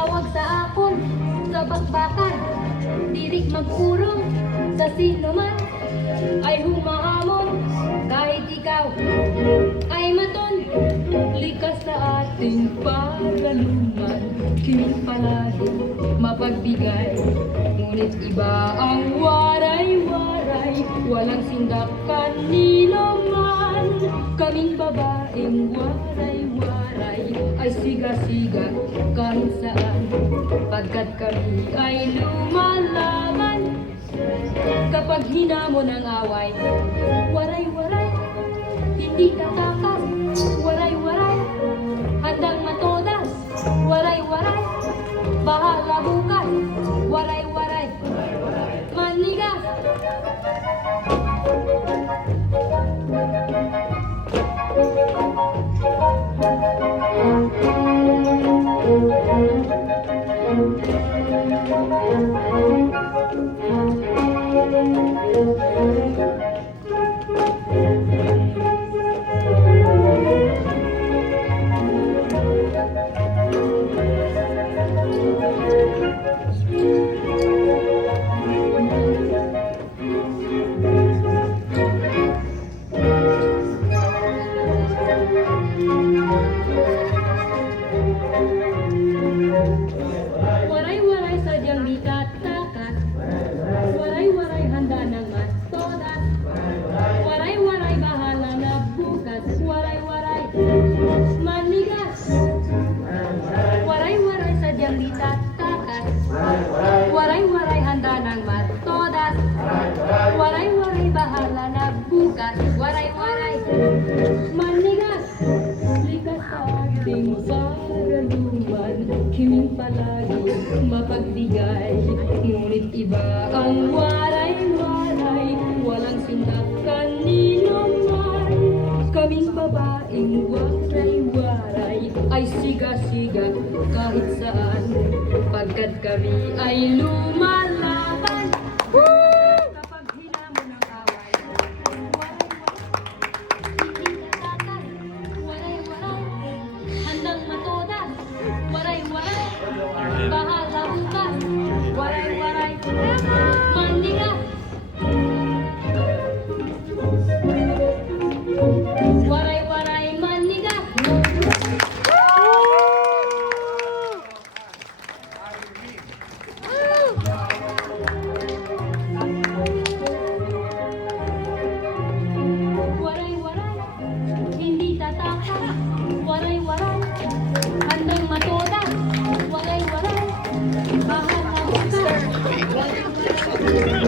Tawag sa akon sa bakbakan, dirik magpurong sa sino man ay humahamon. Kahit ikaw ay maton, likas sa ating paraluman. Kining palagi mapagbigay, ngunit iba ang waray-waray, walang sindakan nino man. Kaming babaeng waray-waray ay siga-siga kahit saan, pagkat kami ay lumalaban. Kapag hinamon ang away, waray-waray, hindi tatakas. Waray-waray, handang matodas. Waray-waray, bahala bukas. Waray-waray, manigas. Waray-waray sadyang di tatakas. Waray-waray handa ng matodas. Waray-waray bahala na bukas. Waray-waray manigas. Waray-waray sadyang di tatakas. Waray-waray handa ng matodas. Waray-waray bahala na bukas. Waray-waray manigas. Likas sa ating paraluman, kiming palagi mapagbigay, ngunit iba ang waray-waray, walang sindakan nino man. Kaming babaeng waray-waray ay siga-siga kahit saan, pagkat kami ay lumalaban. Kapag hinamon ang away, waray-waray, waray-waray, handang matodas. Waray-waray, bahala bukas. Waray-waray, manigas. Waray-waray, manigas. Waray-waray, hindi tatakas. Waray-waray, handang matodas. Waray-waray, bahala bukas. Waray-waray.